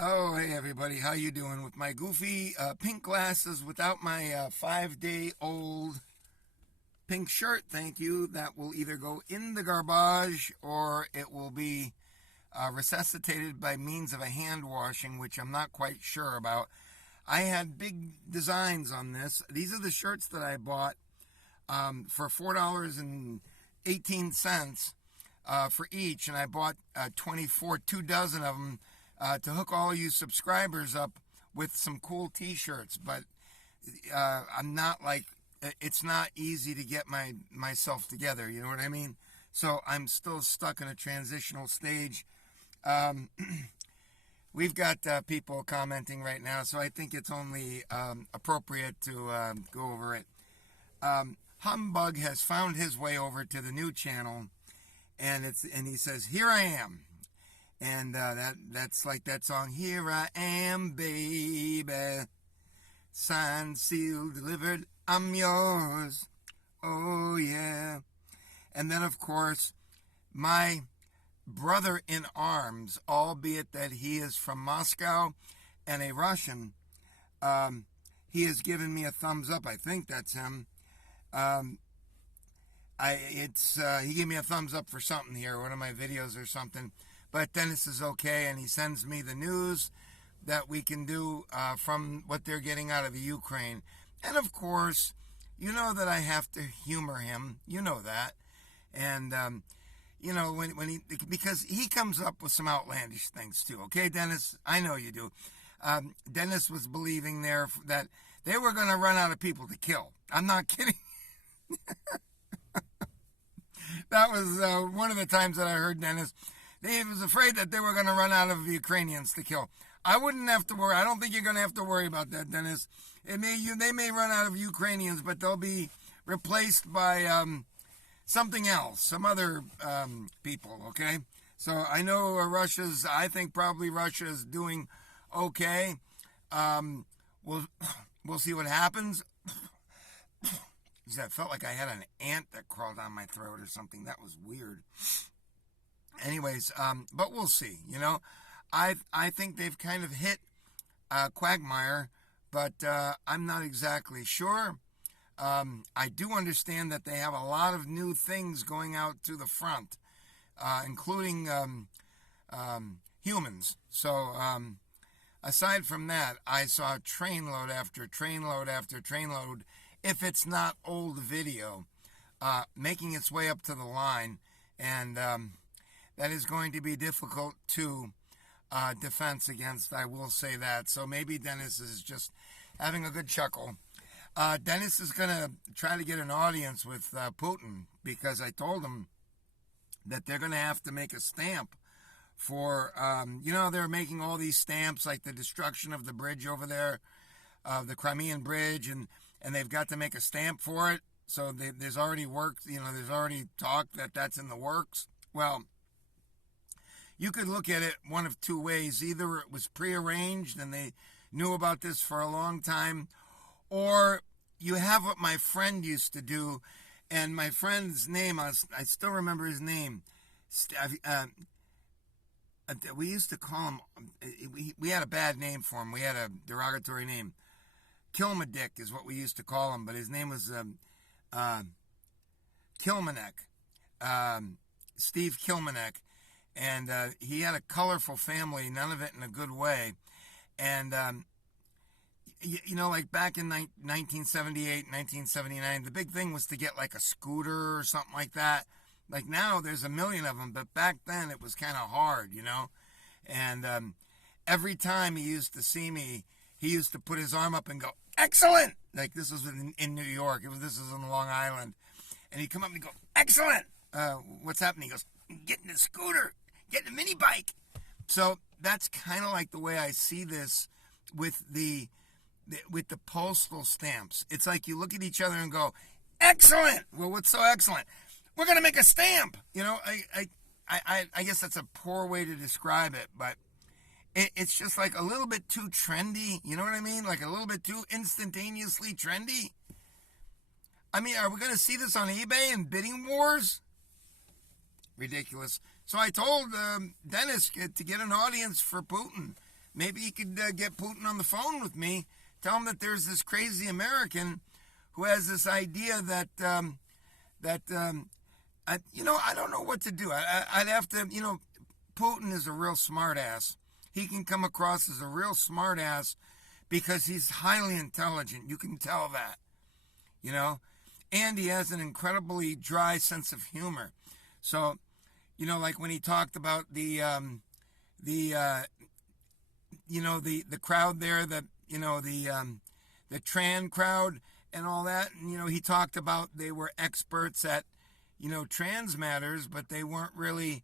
Oh, hey everybody, how you doing? With my goofy pink glasses, without my 5-day-old pink shirt, thank you. That will either go in the garbage or it will be resuscitated by means of a hand washing, which I'm not quite sure about. I had big designs on this. These are the shirts that I bought for $4.18 for each, and I bought 2 dozen of them to hook all you subscribers up with some cool t-shirts. But I'm not like, it's not easy to get myself together, you know what I mean? So I'm still stuck in a transitional stage. We've got people commenting right now, so I think it's only appropriate to go over it. Humbug has found his way over to the new channel, and he says, "Here I am." And that's like that song, "Here I am, baby. Signed, sealed, delivered, I'm yours. Oh, yeah." And then, of course, my brother in arms, albeit that he is from Moscow and a Russian, he has given me a thumbs up. I think that's him. He gave me a thumbs up for something here, one of my videos or something. But Dennis is okay, and he sends me the news that we can do from what they're getting out of the Ukraine. And of course, you know that I have to humor him. You know that. And, because he comes up with some outlandish things too. Okay, Dennis? I know you do. Dennis was believing there that they were going to run out of people to kill. I'm not kidding. That was one of the times that I heard Dennis. He was afraid that they were going to run out of Ukrainians to kill. I wouldn't have to worry. I don't think you're going to have to worry about that, Dennis. They may run out of Ukrainians, but they'll be replaced by something else, some other people, okay? So I know I think probably Russia is doing okay. We'll see what happens. I felt like I had an ant that crawled down my throat or something. That was weird. Anyways, but we'll see. I think they've kind of hit quagmire, but I'm not exactly sure. I do understand that they have a lot of new things going out to the front, including humans. So aside from that, I saw trainload after trainload after trainload, if it's not old video, making its way up to the line, and that is going to be difficult to defense against, I will say that. So maybe Dennis is just having a good chuckle. Dennis is going to try to get an audience with Putin, because I told him that they're going to have to make a stamp for, they're making all these stamps, like the destruction of the bridge over there, the Crimean Bridge, and they've got to make a stamp for it. So there's already there's already talk that that's in the works. Well, you could look at it one of two ways. Either it was prearranged and they knew about this for a long time, or you have what my friend used to do, and my friend's name, I still remember his name. We used to call him, we had a bad name for him. We had a derogatory name. Kilmadick is what we used to call him, but his name was Kilmanek, Steve Kilmanek. And he had a colorful family, none of it in a good way. And, like back in 1978, 1979, the big thing was to get like a scooter or something like that. Like now there's a million of them, but back then it was kind of hard, And every time he used to see me, he used to put his arm up and go, "Excellent!" Like this was in New York. This was on Long Island. And he'd come up and he'd go, "Excellent! What's happening?" He goes, "Getting a scooter. Getting a mini bike." So that's kind of like the way I see this with the postal stamps. It's like you look at each other and go, "Excellent." Well, what's so excellent? We're gonna make a stamp. I guess that's a poor way to describe it, but it's just like a little bit too trendy. You know what I mean? Like a little bit too instantaneously trendy. I mean, are we gonna see this on eBay and bidding wars? Ridiculous. So I told Dennis to get an audience for Putin. maybe he could get Putin on the phone with me, tell him that there's this crazy American who has this idea that, I don't know what to do. I'd have to, Putin is a real smart ass. He can come across as a real smart ass because he's highly intelligent. You can tell that, and he has an incredibly dry sense of humor. So, like when he talked about the crowd there, the Tran crowd and all that, and, he talked about they were experts at, trans matters, but they weren't really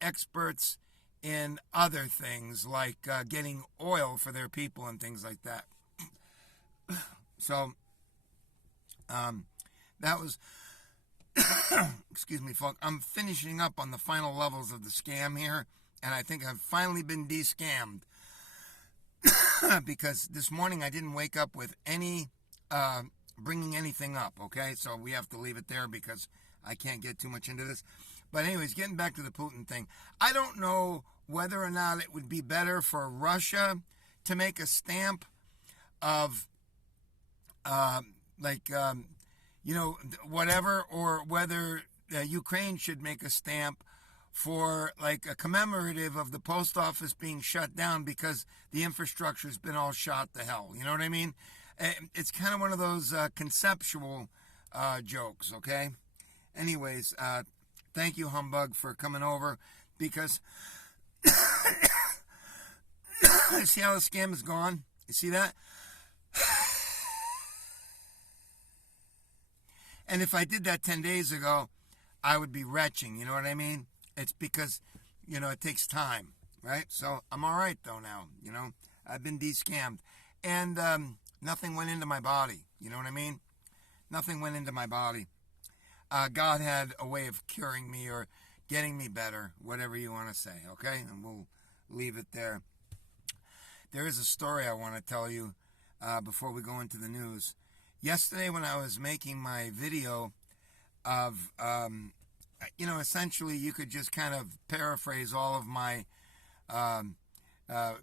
experts in other things like getting oil for their people and things like that. So, that was, excuse me, folks, I'm finishing up on the final levels of the scam here, and I think I've finally been de-scammed. Because this morning I didn't wake up with any, bringing anything up, okay? So we have to leave it there because I can't get too much into this. But anyways, getting back to the Putin thing, I don't know whether or not it would be better for Russia to make a stamp of, whatever, or whether Ukraine should make a stamp for like a commemorative of the post office being shut down because the infrastructure's been all shot to hell. You know what I mean? It's kind of one of those conceptual jokes, okay? Anyways, thank you, Humbug, for coming over, because see how the scam is gone? You see that? And if I did that 10 days ago, I would be retching, you know what I mean? It's because, it takes time, right? So I'm all right, though, now, I've been de-scammed. And nothing went into my body, you know what I mean? Nothing went into my body. God had a way of curing me or getting me better, whatever you want to say, okay? And we'll leave it there. There is a story I want to tell you before we go into the news. Yesterday when I was making my video of, essentially you could just kind of paraphrase all of my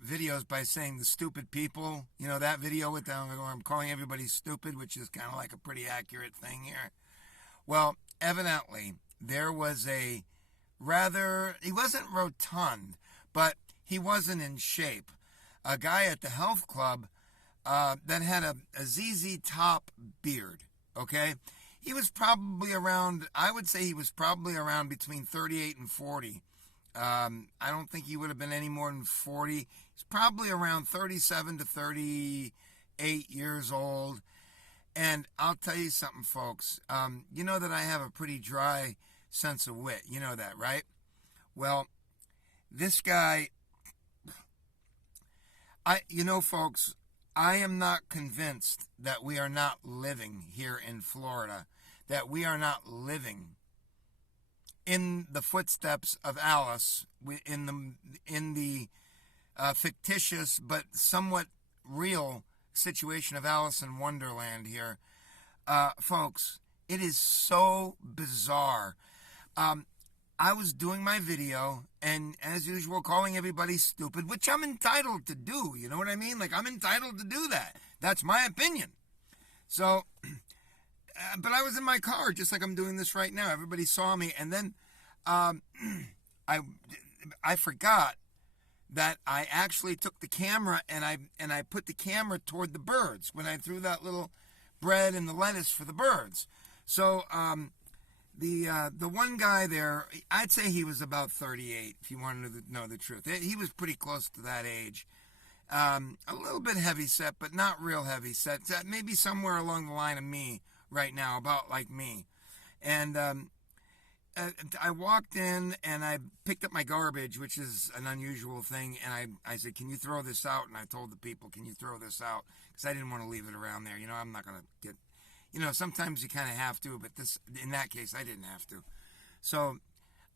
videos by saying the stupid people, that video with them where I'm calling everybody stupid, which is kind of like a pretty accurate thing here. Well, evidently, there was he wasn't rotund, but he wasn't in shape. A guy at the health club that had a ZZ Top beard, okay? He was probably around, I would say he was probably around between 38 and 40. I don't think he would have been any more than 40. He's probably around 37 to 38 years old. And I'll tell you something, folks. You know that I have a pretty dry sense of wit. You know that, right? Well, this guy, folks, I am not convinced that we are not living here in Florida, that we are not living in the footsteps of Alice, in the fictitious but somewhat real situation of Alice in Wonderland here. Folks, it is so bizarre. I was doing my video, and as usual, calling everybody stupid, which I'm entitled to do, you know what I mean? Like, I'm entitled to do that. That's my opinion. So, but I was in my car, just like I'm doing this right now. Everybody saw me, and then I forgot that I actually took the camera, and I put the camera toward the birds when I threw that little bread and the lettuce for the birds. So, the one guy there, I'd say he was about 38, if you wanted to know the truth. He was pretty close to that age. A little bit heavy set, but not real heavy set. Maybe somewhere along the line of me right now, about like me. And I walked in and I picked up my garbage, which is an unusual thing. And I said, can you throw this out? And I told the people, can you throw this out? Because I didn't want to leave it around there. I'm not going to get... sometimes you kind of have to, but in that case, I didn't have to. So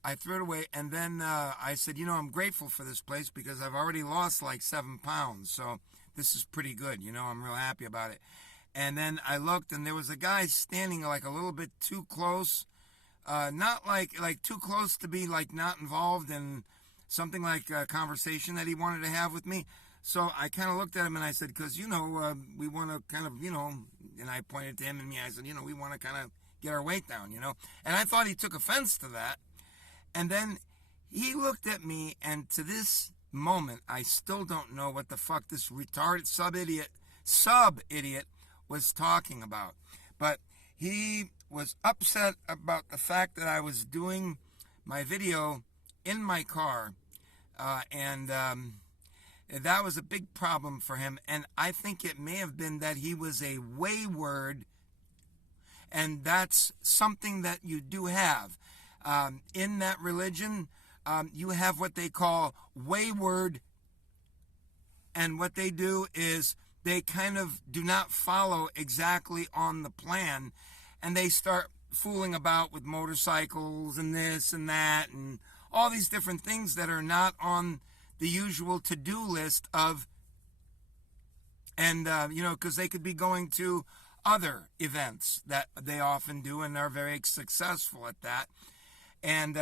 I threw it away, and then I said, I'm grateful for this place because I've already lost like 7 pounds, so this is pretty good. I'm real happy about it. And then I looked, and there was a guy standing like a little bit too close, not like too close to be like not involved in something like a conversation that he wanted to have with me. So I kind of looked at him and I said, because, we want to kind of, and I pointed to him and me. I said, we want to kind of get our weight down, And I thought he took offense to that. And then he looked at me, and to this moment, I still don't know what the fuck this retarded sub-idiot was talking about. But he was upset about the fact that I was doing my video in my car, and that was a big problem for him. And I think it may have been that he was a wayward, and that's something that you do have. In that religion, you have what they call wayward, and what they do is they kind of do not follow exactly on the plan, and they start fooling about with motorcycles and this and that and all these different things that are not on the usual to-do list of, and because they could be going to other events that they often do and are very successful at that. And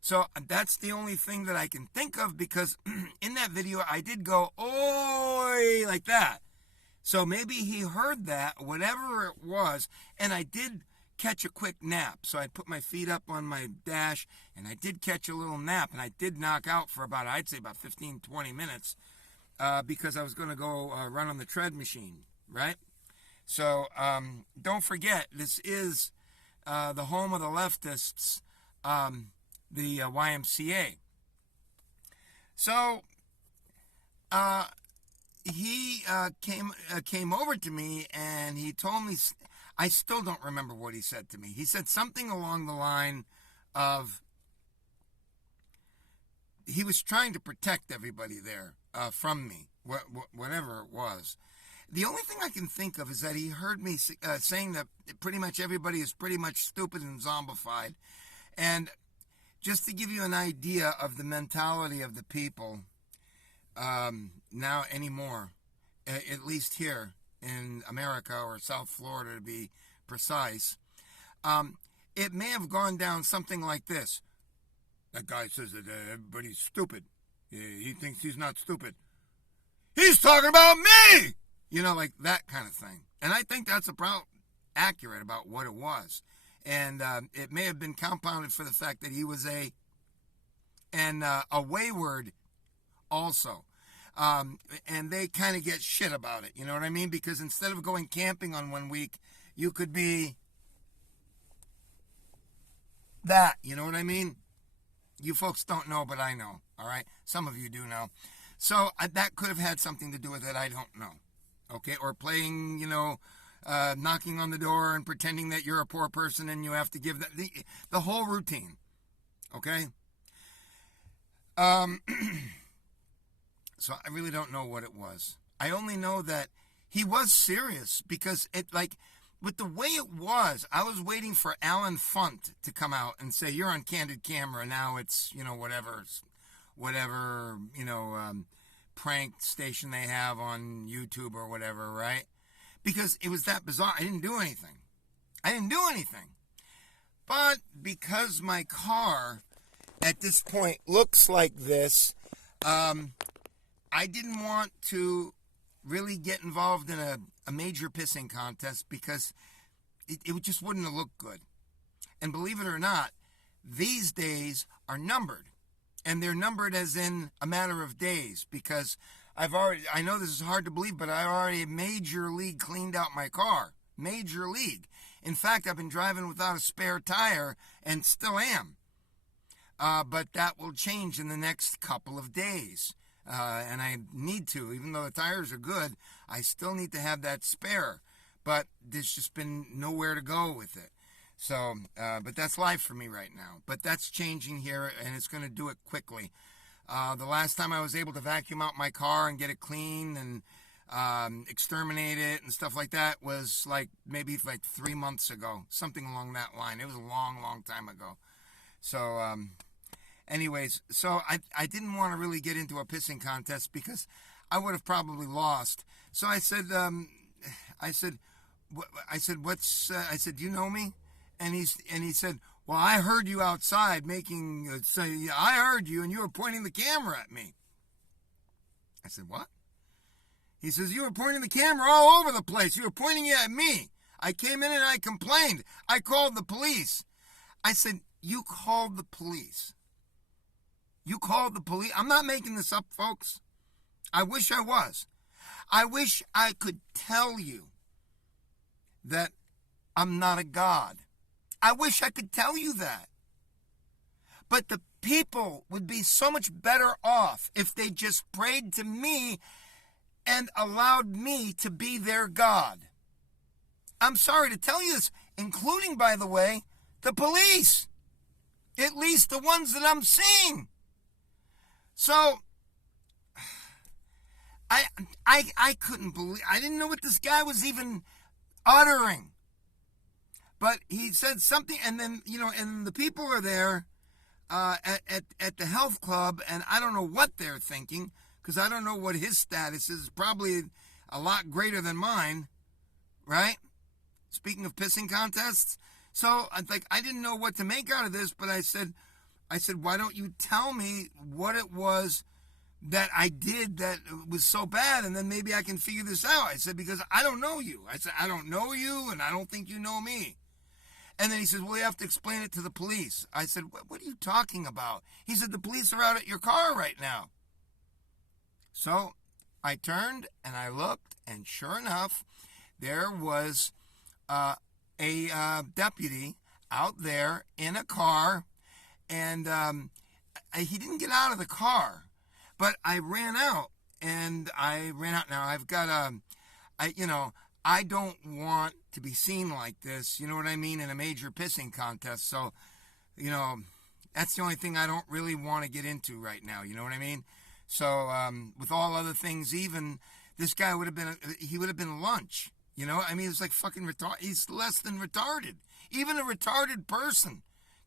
so that's the only thing that I can think of, because in that video I did go, oi, like that. So maybe he heard that, whatever it was, and I did catch a quick nap. So I put my feet up on my dash, and I did catch a little nap, and I did knock out for I'd say about 15, 20 minutes, because I was going to go run on the tread machine, right? So don't forget, this is the home of the leftists, the YMCA. So he came over to me, and he told me, I still don't remember what he said to me. He said something along the line of, he was trying to protect everybody there from me, whatever it was. The only thing I can think of is that he heard me saying that pretty much everybody is pretty much stupid and zombified. And just to give you an idea of the mentality of the people now anymore, at least here in America, or South Florida to be precise, it may have gone down something like this. That guy says that everybody's stupid. He thinks he's not stupid. He's talking about me! Like that kind of thing. And I think that's about accurate about what it was. And it may have been compounded for the fact that he was a wayward also. And they kind of get shit about it, you know what I mean? Because instead of going camping on one week, you could be that, you know what I mean? You folks don't know, but I know, all right? Some of you do know. So that could have had something to do with it, I don't know, okay? Or playing, knocking on the door and pretending that you're a poor person and you have to give the whole routine, okay? So I really don't know what it was. I only know that he was serious, because with the way it was, I was waiting for Alan Funt to come out and say, you're on candid camera. Now it's, whatever, prank station they have on YouTube or whatever, right? Because it was that bizarre. I didn't do anything. But because my car at this point looks like this, I didn't want to really get involved in a major pissing contest, because it just wouldn't have looked good. And believe it or not, these days are numbered. And they're numbered as in a matter of days, because I know this is hard to believe, but I already major league cleaned out my car. Major league. In fact, I've been driving without a spare tire and still am. But that will change in the next couple of days. And I need to, even though the tires are good, I still need to have that spare. But there's just been nowhere to go with it. So, but that's life for me right now. But that's changing here, and it's going to do it quickly. The last time I was able to vacuum out my car and get it clean and exterminate it and stuff like that was maybe 3 months ago, something along that line. It was a long, long time ago. So, anyways, so I didn't want to really get into a pissing contest, because I would have probably lost. So I said, do you know me? And he said, well, I heard you outside making, say, I heard you and you were pointing the camera at me. I said, what? He says, you were pointing the camera all over the place. You were pointing it at me. I came in and I complained. I called the police. I said, you called the police. You called the police. I'm not making this up, folks. I wish I was. I wish I could tell you that I'm not a god. I wish I could tell you that. But the people would be so much better off if they just prayed to me and allowed me to be their God. I'm sorry to tell you this, including, by the way, the police. At least the ones that I'm seeing. So, I couldn't believe, I didn't know what this guy was even uttering. But he said something, and then, and the people are there at the health club, and I don't know what they're thinking, because I don't know what his status is. Probably a lot greater than mine, right? Speaking of pissing contests. So, I didn't know what to make out of this, but I said, why don't you tell me what it was that I did that was so bad, and then maybe I can figure this out. I said, because I don't know you. I said, I don't know you, and I don't think you know me. And then he says, well, you have to explain it to the police. I said, what are you talking about? He said, the police are out at your car right now. So I turned and I looked, and sure enough, there was a deputy out there in a car, and he didn't get out of the car, but I ran out, Now I've got I don't want to be seen like this, you know what I mean, in a major pissing contest. So, that's the only thing I don't really want to get into right now, you know what I mean? So, with all other things, even this guy would have been lunch, I mean, it's like fucking retarded. He's less than retarded. Even a retarded person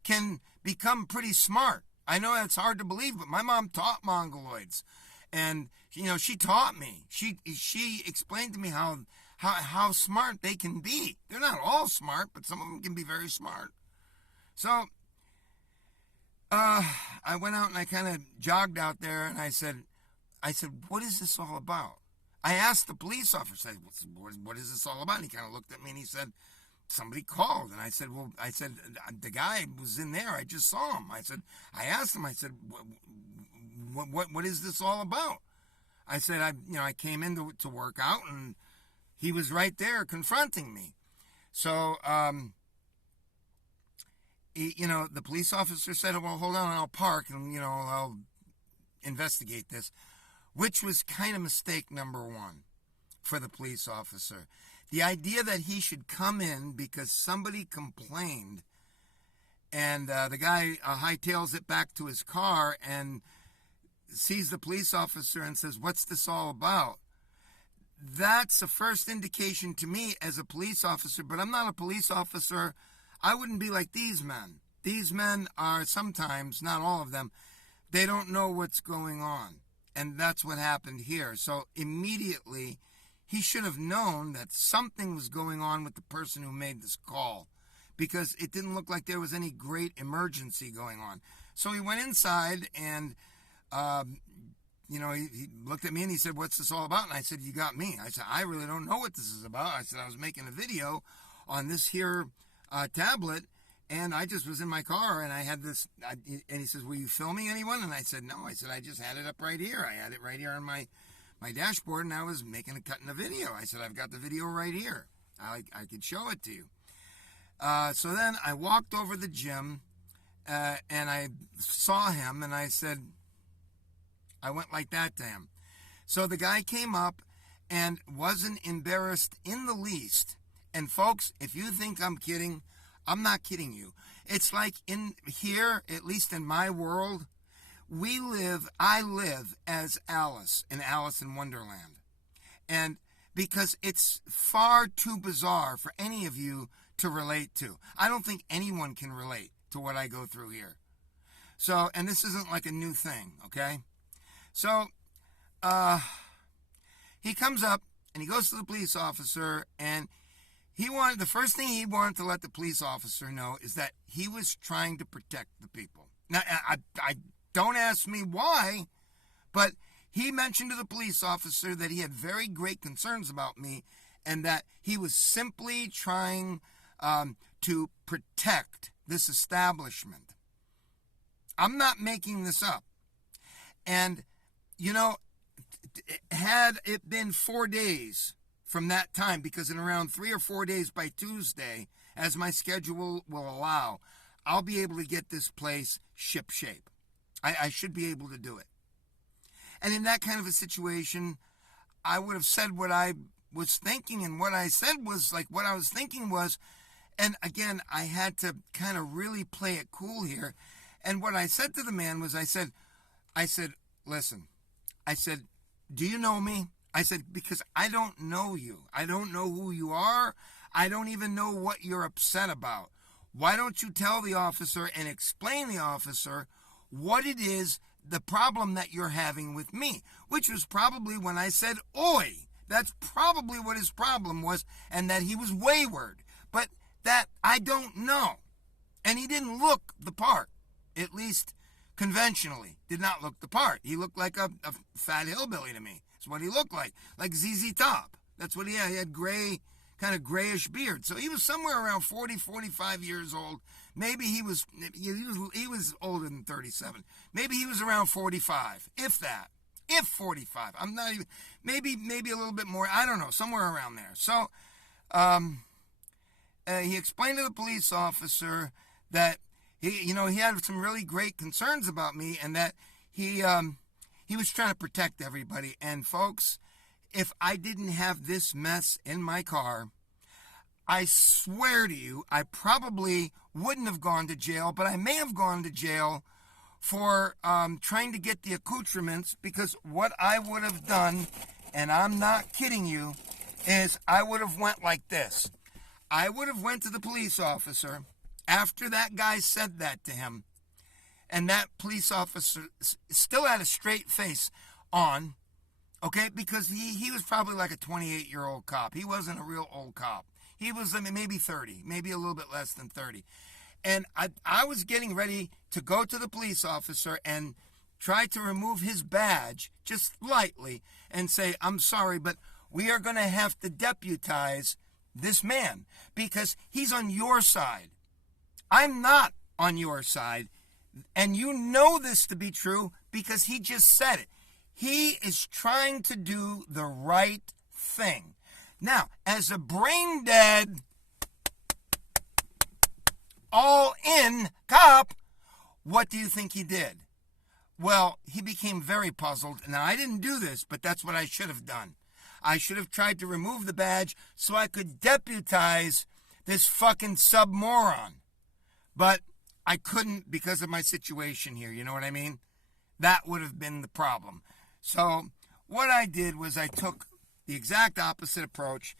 can become pretty smart. I know that's hard to believe, but my mom taught mongoloids, and she taught me. She explained to me how smart they can be. They're not all smart, but some of them can be very smart. So I went out and I kind of jogged out there, and I said, what is this all about? I asked the police officer, what is this all about? And he kind of looked at me and he said, somebody called. And I said, the guy was in there. I just saw him. I asked him, what is this all about? I said, I came in to work out, and he was right there confronting me. So, the police officer said, well, hold on, I'll park, and, I'll investigate this, which was kind of mistake number one for the police officer. The idea that he should come in because somebody complained, and the guy hightails it back to his car and sees the police officer and says, what's this all about? That's the first indication to me as a police officer, but I'm not a police officer. I wouldn't be like these men. These men are sometimes, not all of them, they don't know what's going on. And that's what happened here. So immediately, he should have known that something was going on with the person who made this call, because it didn't look like there was any great emergency going on. So he went inside, and he looked at me and he said, what's this all about? And I said, you got me. I said, I really don't know what this is about. I said, I was making a video on this here tablet, and I just was in my car, and I had this, and he says, were you filming anyone? And I said, no. I said, I just had it up right here. I had it right here on my dashboard, and I was cutting a video. I said, I've got the video right here. I could show it to you. So then I walked over the gym, and I saw him, and I said, I went like that to him. So the guy came up and wasn't embarrassed in the least. And folks, if you think I'm kidding, I'm not kidding you. It's like in here, at least in my world, I live as Alice in Wonderland. And because it's far too bizarre for any of you to relate to. I don't think anyone can relate to what I go through here. So, and this isn't like a new thing, okay? So, he comes up and he goes to the police officer, and the first thing he wanted to let the police officer know is that he was trying to protect the people. Now, I don't ask me why, but he mentioned to the police officer that he had very great concerns about me and that he was simply trying to protect this establishment. I'm not making this up. And, had it been 4 days from that time, because in around 3 or 4 days by Tuesday, as my schedule will allow, I'll be able to get this place shipshape. I should be able to do it. And in that kind of a situation, I would have said what I was thinking, and what I said was like what I was thinking was, and again, I had to kind of really play it cool here. And what I said to the man was, I said, listen, I said, do you know me? I said, because I don't know you. I don't know who you are. I don't even know what you're upset about. Why don't you tell the officer and explain the officer what it is, the problem that you're having with me, which was probably when I said, oi. That's probably what his problem was, and that he was wayward. But that I don't know. And he didn't look the part, at least conventionally, did not look the part. He looked like a fat hillbilly to me. That's what he looked like ZZ Top. That's what he had. He had gray, kind of grayish beard. So he was somewhere around 40, 45 years old. Maybe he was older than 37. Maybe he was around 45, if that. If 45. I'm not even, maybe a little bit more. I don't know, somewhere around there. So he explained to the police officer that he had some really great concerns about me, and that he was trying to protect everybody. And folks, if I didn't have this mess in my car, I swear to you, I probably wouldn't have gone to jail, but I may have gone to jail for trying to get the accoutrements, because what I would have done, and I'm not kidding you, is I would have went like this. I would have went to the police officer after that guy said that to him, and that police officer still had a straight face on, okay, because he was probably like a 28-year-old cop. He wasn't a real old cop. He was maybe 30, maybe a little bit less than 30. And I was getting ready to go to the police officer and try to remove his badge just lightly and say, I'm sorry, but we are going to have to deputize this man because he's on your side. I'm not on your side. And you know this to be true because he just said it. He is trying to do the right thing. Now, as a brain dead, all-in cop, what do you think he did? Well, he became very puzzled. Now, I didn't do this, but that's what I should have done. I should have tried to remove the badge so I could deputize this fucking sub-moron. But I couldn't because of my situation here, you know what I mean? That would have been the problem. So what I did was I took the exact opposite approach,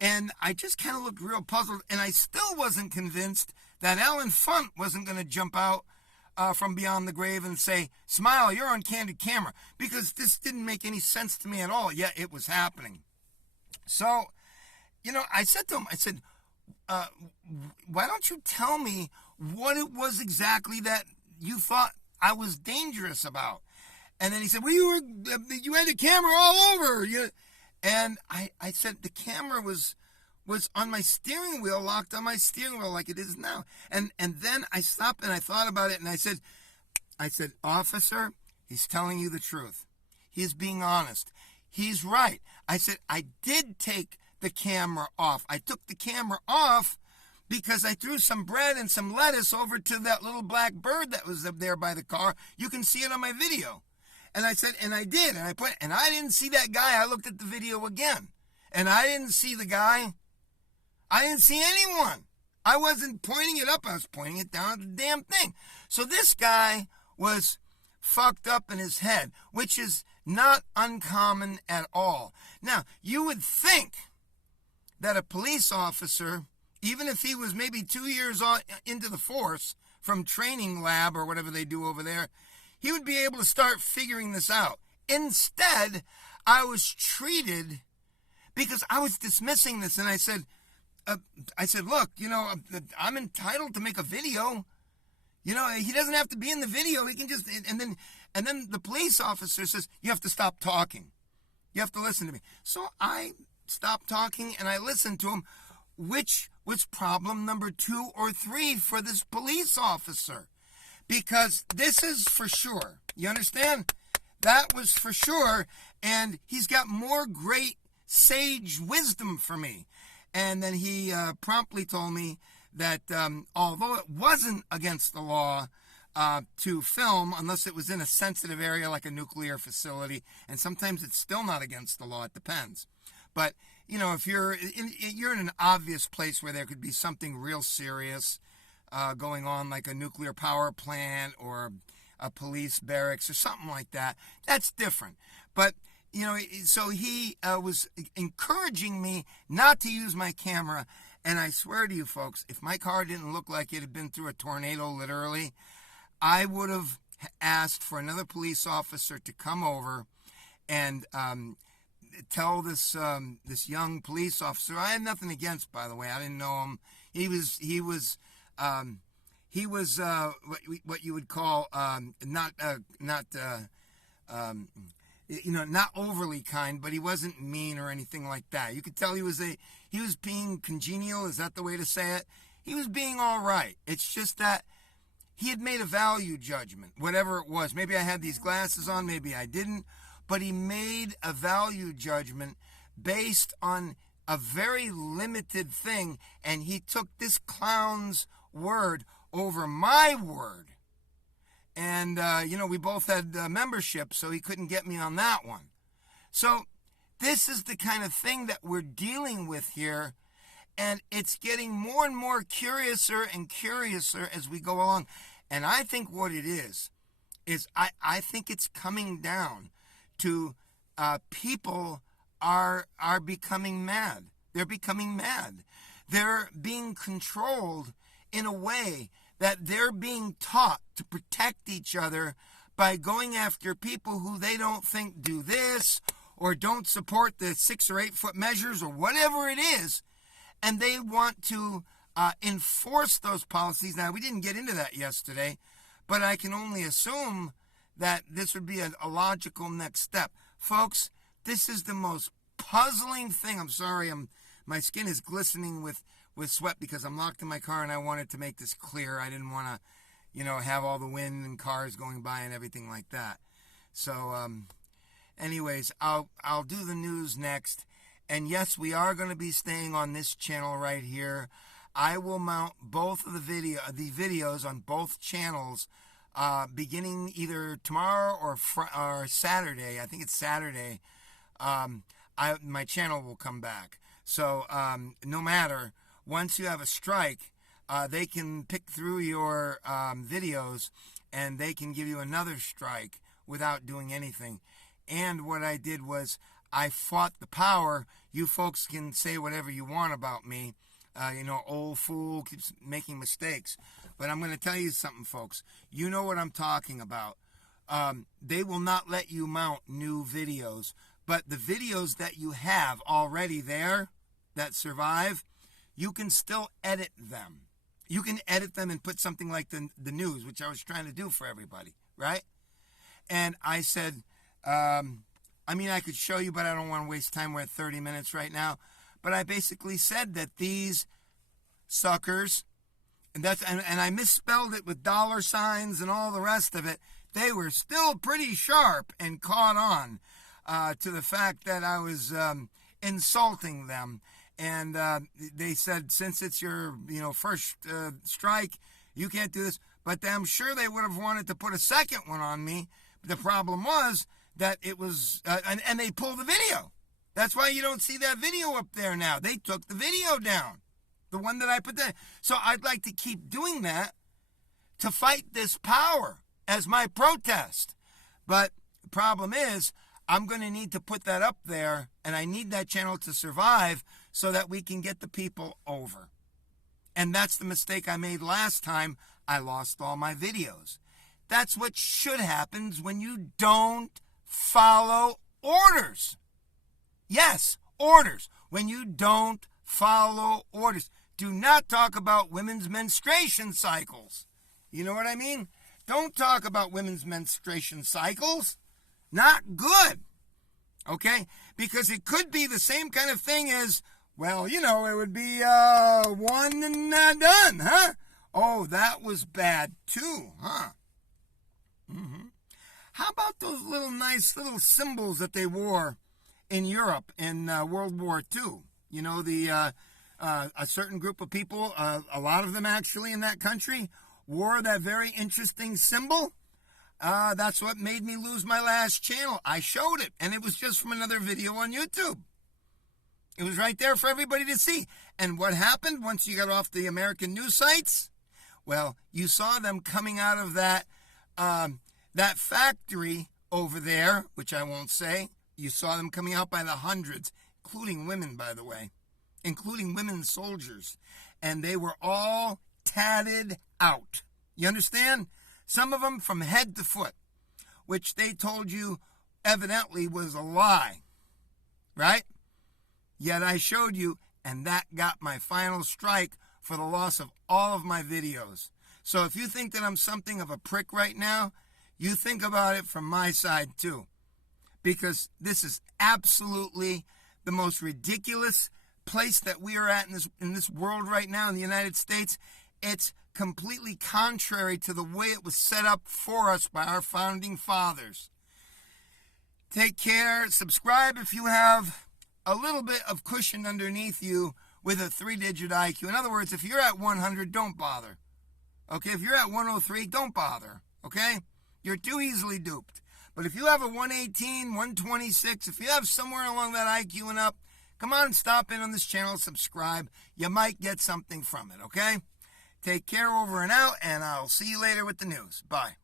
and I just kind of looked real puzzled, and I still wasn't convinced that Alan Funt wasn't going to jump out from beyond the grave and say, Smile, you're on candid camera, because this didn't make any sense to me at all, yet it was happening. So, I said to him, why don't you tell me what it was exactly that you thought I was dangerous about? And then he said, well, you had the camera all over. And I said, the camera was on my steering wheel, locked on my steering wheel like it is now. And then I stopped and I thought about it, and I said, officer, he's telling you the truth. He's being honest. He's right. I said, I did take the camera off. I took the camera off because I threw some bread and some lettuce over to that little black bird that was up there by the car. You can see it on my video. And I said, and I did, and I didn't see that guy. I looked at the video again, and I didn't see the guy. I didn't see anyone. I wasn't pointing it up. I was pointing it down at the damn thing. So this guy was fucked up in his head, which is not uncommon at all. Now, you would think that a police officer, even if he was maybe 2 years into the force from training lab or whatever they do over there, he would be able to start figuring this out. Instead, I was treated, because I was dismissing this, and I said, I said, look, I'm entitled to make a video. He doesn't have to be in the video. He can just, and then the police officer says, you have to stop talking. You have to listen to me. So I stopped talking and I listened to him, which was problem number 2 or 3 for this police officer. Because this is for sure. You understand? That was for sure. And he's got more great sage wisdom for me. And then he promptly told me that although it wasn't against the law to film, unless it was in a sensitive area like a nuclear facility, and sometimes it's still not against the law, it depends. But, if you're in an obvious place where there could be something real serious going on, like a nuclear power plant or a police barracks or something like that, that's different. But so he was encouraging me not to use my camera. And I swear to you folks, if my car didn't look like it had been through a tornado, literally, I would have asked for another police officer to come over and tell this young police officer. I had nothing against, by the way. I didn't know him. He was what you would call not overly kind, but he wasn't mean or anything like that. You could tell he was being congenial. Is that the way to say it? He was being all right. It's just that he had made a value judgment, whatever it was. Maybe I had these glasses on, maybe I didn't, but he made a value judgment based on a very limited thing, and he took this clown's word over my word. And, we both had membership, so he couldn't get me on that one. So this is the kind of thing that we're dealing with here, and it's getting more and more curiouser and curiouser as we go along. And I think what it is I think it's coming down to people are becoming mad. They're becoming mad. They're being controlled in a way that they're being taught to protect each other by going after people who they don't think do this or don't support the 6 or 8 foot measures or whatever it is. And they want to enforce those policies. Now, we didn't get into that yesterday, but I can only assume that this would be a logical next step. Folks, this is the most puzzling thing. I'm sorry, my skin is glistening with sweat because I'm locked in my car, and I wanted to make this clear. I didn't want to, have all the wind and cars going by and everything like that. So, anyways, I'll do the news next. And yes, we are going to be staying on this channel right here. I will mount both of the videos on both channels, beginning either tomorrow or Saturday. I think it's Saturday. My channel will come back. So, no matter. Once you have a strike, they can pick through your videos and they can give you another strike without doing anything. And what I did was I fought the power. You folks can say whatever you want about me. Old fool keeps making mistakes. But I'm going to tell you something, folks. You know what I'm talking about. They will not let you mount new videos. But the videos that you have already there that survive, you can still edit them. You can edit them and put something like the news, which I was trying to do for everybody, right? And I said, I could show you, but I don't want to waste time. We're at 30 minutes right now. But I basically said that these suckers, and I misspelled it with dollar signs and all the rest of it, they were still pretty sharp and caught on to the fact that I was insulting them. And they said, since it's your first strike, you can't do this. But I'm sure they would have wanted to put a second one on me. The problem was that it was, and they pulled the video. That's why you don't see that video up there now. They took the video down, the one that I put there. So I'd like to keep doing that to fight this power as my protest. But the problem is, I'm going to need to put that up there, and I need that channel to survive so that we can get the people over. And that's the mistake I made last time. I lost all my videos. That's what should happen when you don't follow orders. Yes, orders. When you don't Follow orders. Do not talk about women's menstruation cycles. You know what I mean? Don't talk about women's menstruation cycles. Not good. Okay? Because it could be the same kind of thing as, well, you know, it would be one and done, huh? Oh, that was bad too, huh? Mm-hmm. How about those little nice little symbols that they wore in Europe in World War II? You know, a certain group of people, a lot of them actually in that country, wore that very interesting symbol. That's what made me lose my last channel. I showed it, and it was just from another video on YouTube. It was right there for everybody to see. And what happened once you got off the American news sites? Well, you saw them coming out of that factory over there, which I won't say. You saw them coming out by the hundreds, including women, by the way, including women soldiers. And they were all tatted out. You understand? Some of them from head to foot, which they told you evidently was a lie, right? Yet I showed you, and that got my final strike for the loss of all of my videos. So if you think that I'm something of a prick right now, you think about it from my side too. Because this is absolutely the most ridiculous place that we are at in this world right now in the United States. It's completely contrary to the way it was set up for us by our founding fathers. Take care. Subscribe if you have a little bit of cushion underneath you with a 3-digit IQ. In other words, if you're at 100, don't bother. Okay? If you're at 103, don't bother. Okay? You're too easily duped. But if you have a 118, 126, if you have somewhere along that IQ and up, come on, stop in on this channel, subscribe. You might get something from it, okay? Take care, over and out, and I'll see you later with the news. Bye.